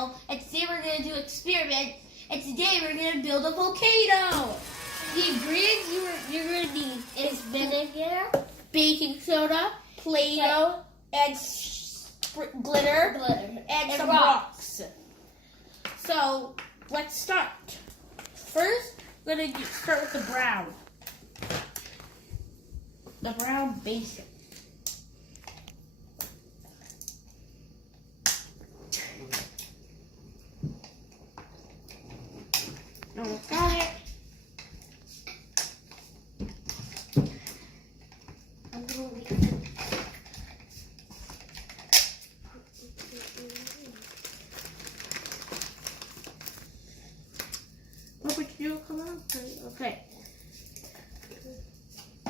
channel, and today we're going to do an experiment, and today we're going to build a volcano. The ingredients you're going to need is vinegar, baking soda, play-doh, and glitter, and some rocks. So let's start. First, we're going to start with the brown. The brown basic. Almost got it. What would you come out? Okay.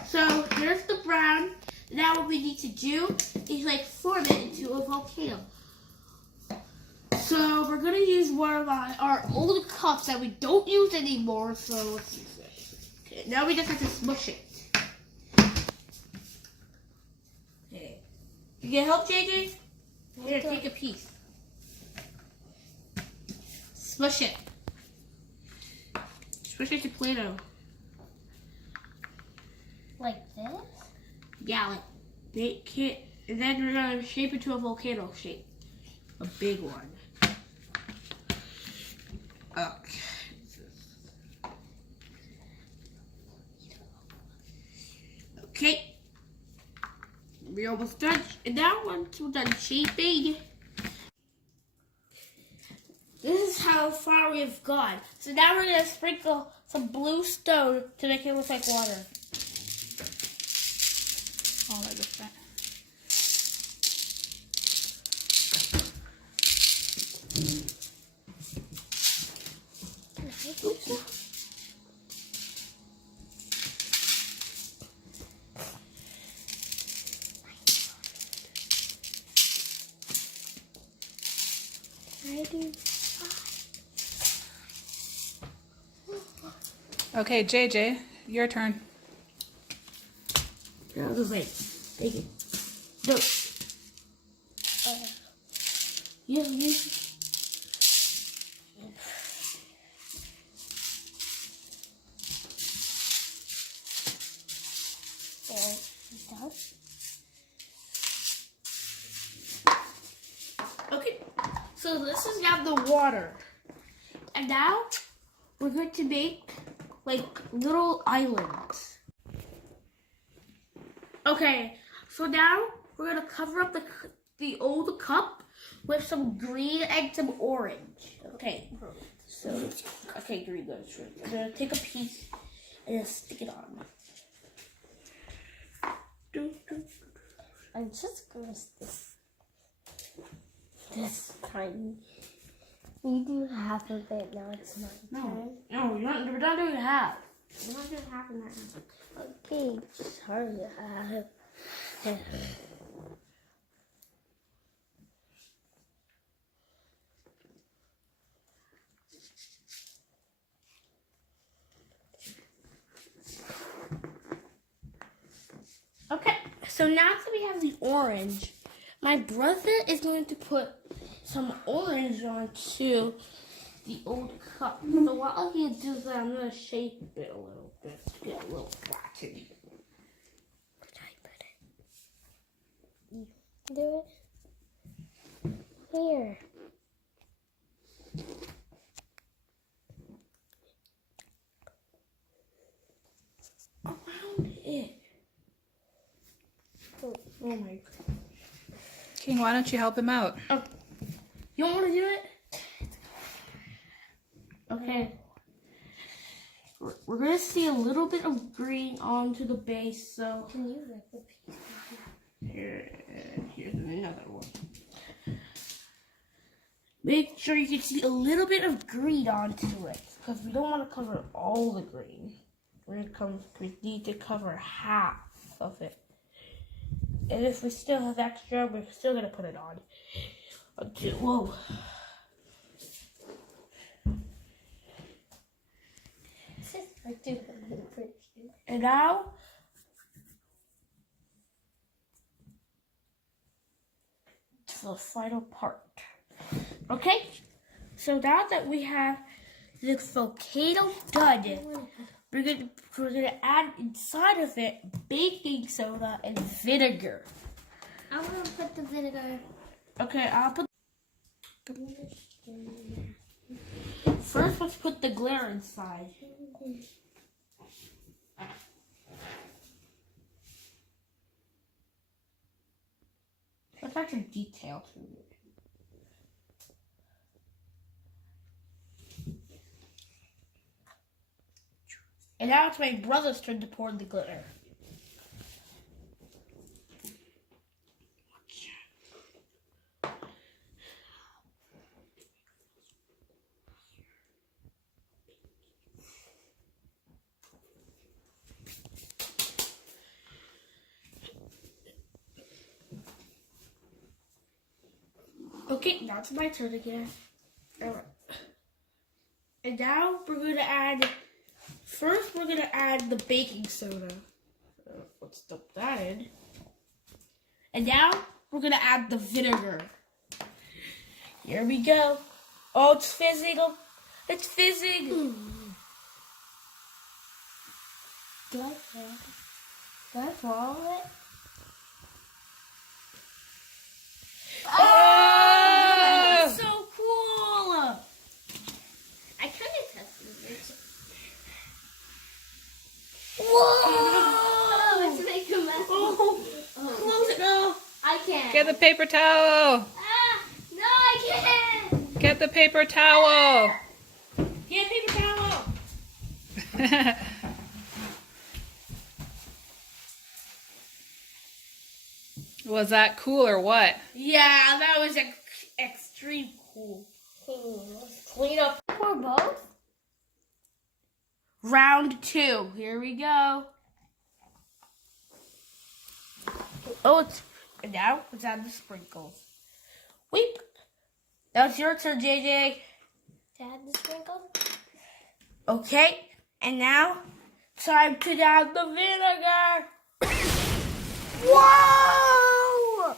So here's the brown. Now what we need to do is form it into a volcano. So we're gonna use one of our old cups that we don't use anymore. So let's use this. Okay. Now we just have to smush it. Okay. You get help, JJ? Here, take a piece. Smush it. Smush it to Play-Doh. Like this? Yeah, bake it, and then we're gonna shape it to a volcano shape. A big one. Okay. Okay. We're almost done. And now once we're done shaping, this is how far we've gone. So now we're gonna sprinkle some blue stone to make it look like water. All over that. Okay, JJ, your turn. Yeah, I'll just take it. No. Yeah, yeah. Okay, so this is now the water. And now we're going to make little islands. Okay, so now we're gonna cover up the old cup with some green and some orange. Okay, so green goes right. I'm gonna take a piece and just stick it on. I'm just gonna stick this tiny. You do half of it, now it's my turn. No, we're not doing half. We're not doing half of that. Okay, sorry. Okay, so now that we have the orange, my brother is going to put some orange onto the old cup. So while he does that, I'm going to shape it a little bit to get a little flattened. You do it. Here. Around it. Oh my God. King, why don't you help him out? Oh, you don't want to do it? Okay. We're going to see a little bit of green onto the base, so... Can you rip the piece? Here's another one. Make sure you can see a little bit of green onto it, because we don't want to cover all the green. We need to cover half of it. And if we still have extra, we're still going to put it on. Whoa. And now, to the final part. Okay? So now that we have the volcano done, we're gonna add inside of it baking soda and vinegar. I'm gonna put the vinegar. Okay, I'll put. First, let's put the glare inside. Let's actually detail to it. And now it's my brother's turn to pour the glitter. Okay, now it's my turn again. Alright. And now we're going to add, first we're going to add the baking soda. Let's dump that in. And now we're going to add the vinegar. Here we go. Oh, it's fizzing. It's fizzing. Do I swallow it? Oh, that's so cool. I kind of tested it. Whoa. Oh, let's make a mess. Oh, close it now. I can't. Get the paper towel. No, I can't. Get the paper towel. Get paper towel. Was that cool or what? Yeah, that was extreme cool. Let's clean up. For both? Round 2. Here we go. Oh, and now let's add the sprinkles. Weep. Now it's your turn, JJ. To add the sprinkles? Okay, and now time to add the vinegar. Whoa!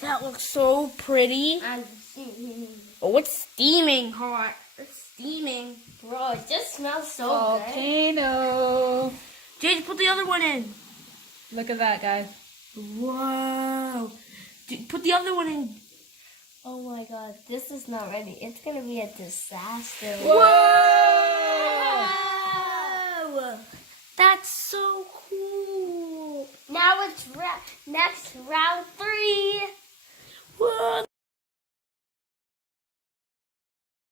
That looks so pretty. Oh, it's steaming hot. It's steaming. Bro, it just smells so good. Volcano. JJ, put the other one in. Look at that, guys. Whoa. Put the other one in. Oh my god, this is not ready. It's gonna be a disaster. Whoa! That's so cool. Now it's next round 3. Whoa.